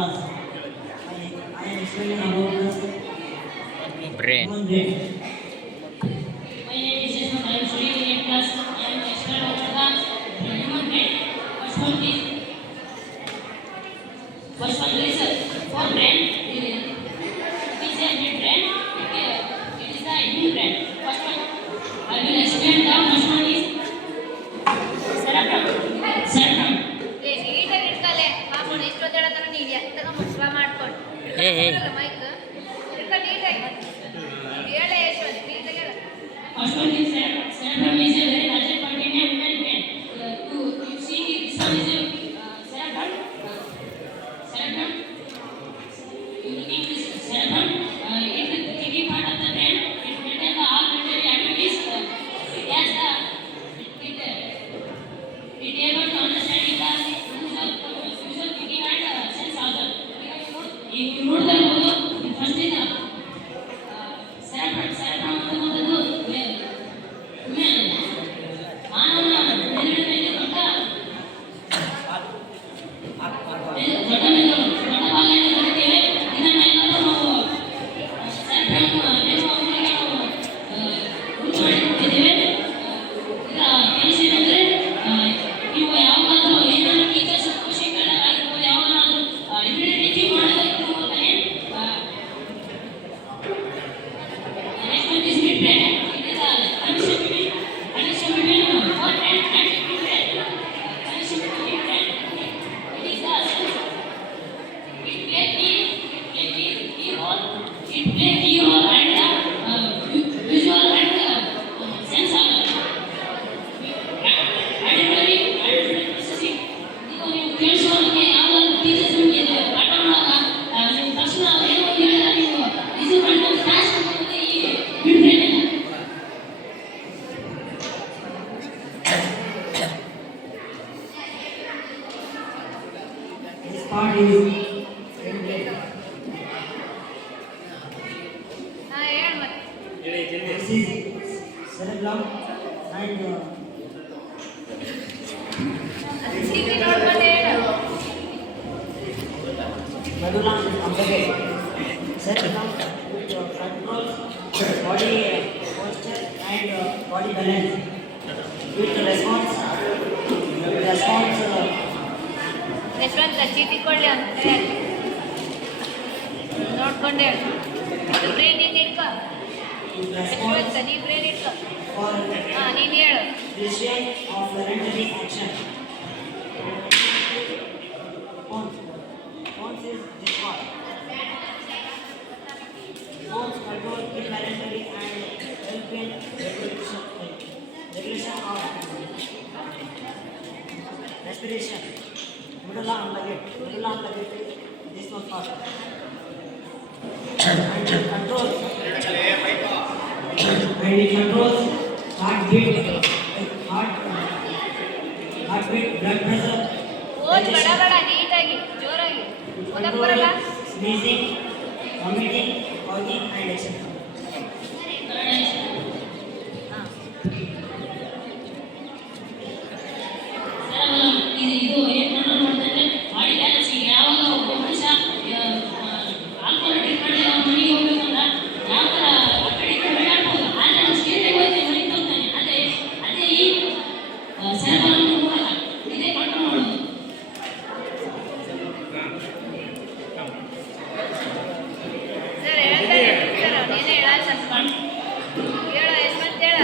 class. I am explaining about the brain. human brain. My name is Jasmine. I am studying in class. I am explaining about the human brain. First one is for brain. It is a big brain. It is the human brain. First one, I will explain the first one is cerebrum. Cerebrum. ನೀಟಾಗಿ ಇಟ್ಕಲೆ ಮಾಮೂಲು ಎಷ್ಟೊತ್ತೇಳ ತರ ನೀಡಿ ಎಷ್ಟಗ ಮುಖ್ಯ ಮಾಡ್ಕೊಂಡು ಮೈಕ್ ಇಟ್ಕ ನೀಟಾಗಿ ಹೇಳ ಯಶವಂತ್ ನೀಟಾಗಿ ಹೇಳ. First one is cerebrum. Cerebrum is a very large part in a human brain. You see this one is a cerebrum. Cerebrum. You looking this cerebrum. It is the thinking part of the brain. It maintains the all mental activities. It has the it able to understand the usual thinking and sense organ. If you note the first is the cerebrum. Cerebrum ಅನ್ನುವುದು ಮಾನವನ ಮೆದುಳಿನ ಮೇಲೆ ದೊಡ್ಡ ಭಾಗ ಎಂದು ಕರಿತೇವೆ. ಇದನ್ನೆಲ್ಲರೂ ನಾವು cerebrum ನೆನಪುಗಳಿಗೆ ನಾವು ಗುರುತು ಮಾಡಿಕೊಂಡಿದ್ದೇವೆ. ಇದರ ಕೆಲಸ ಏನೆಂದರೆ ನೀವು ಯಾವಾಗಾದರೂ ಏನಾದರೂ ಟೀಚರ್ಸ್ ಖುಷಿಗಳಾಗಿರ್ಬೋದು ಯಾವಾಗಾದರೂ ಇಮಿಡಿಯೇಟ್ಲಿ ಮಾಡೋದಕ್ಕೆ ಹೋದರೆ next one is midbrain. It is a connection between forebrain and midbrain. Connection between midbrain. It is a sense. It plays key role. It plays key role and visual and sense organ. Auditory processing. ಈಗ ನೀವು ಕೇಳಿಸೋದಕ್ಕೆ ಯಾವ್ದಾದ್ರು ಟೀಚರ್ಸ್ ನಿಮಗೆ ಪಾಠ ಮಾಡುವಾಗ ನೀವು ತಕ್ಷಣ ಏನೋ ಹೇಳಿದಾಗ ನೀವು ರಿಸೀವ್ ಮಾಡಿದ ಟಾಸ್ಕ್ ಈ midbrain ಇಂದ. This part is brain. ಹಾ ಹೇಳ ಮತ್ತೆ This is cerebellum and ಅದು ಸೀಟಿ ನೋಡ್ಕೊಂಡು ಹೇಳು. medulla oblongata. Cerebellum controls body posture and body balance. With response Yashwant ಚೀಟಿ ಕೊಡ್ಲಿ ಅಂತ ಹೇಳಿ ನೋಡ್ಕೊಂಡು ಹೇಳು. ಅದು ಬ್ರೈನ್ ಹಿಂಗೆ ಇಟ್ಕೊ ಯಶವಂತ ನೀ ಬ್ರೈನ್ ಇಟ್ಕೊ. for ಹಾ ನೀನು ಹೇಳು. decision of voluntary action. Pons is this part. Pons control involuntary and help in regulation of respiration. Medulla oblongata. This one part. And it controls heartbeat, blood pressure. ಓದ್ ಬೇಡ ಬೇಡ ನೀಟಾಗಿ ಜೋರಾಗಿ ಓದಕ್ಕೆ ಬರಲ್ಲ. Sneezing, vomiting, coughing and etc. ಇದು ಏನು ಕಂಟ್ರೋಲ್ ಮಾಡ್ತಾರೆ ಬಾಡಿ ಬ್ಯಾಲೆನ್ಸ್. ಈಗ ಯಾವಾಗ ಒಬ್ಬ ಮನುಷ್ಯ ಆಲ್ಕೋಹಾಲ್ ಡ್ರಿಂಕ್ ಮಾಡಿ ನಾವು ಮನೆಗೆ ಹೋಗ್ಬೇಕಂದ್ರೆ ಯಾವ ಥರ ಆ ಕಡೆ ಈ ಕಡೆ ಓಡಾಡ್ಬೋದು. ಆದರೆ ನಾವು ಸ್ಟೇಜಿಗೆ ಹೋಗ್ತೀವಿ ಮನೆಗೆ ಹೋಗ್ತಾನೆ. ಅದೇ ಈ cerebellum ಮೂಲಕ ಇದೇ ಕಂಟ್ರೋಲ್ ಮಾಡೋದು. ಸರ್ ಹೇಳ್ತಾರೆ ಸರ್ ನೀನೇ ಹೇಳ ಸ್ವಲ್ಪ ಹೇಳು ಯಶವಂತ ಹೇಳ.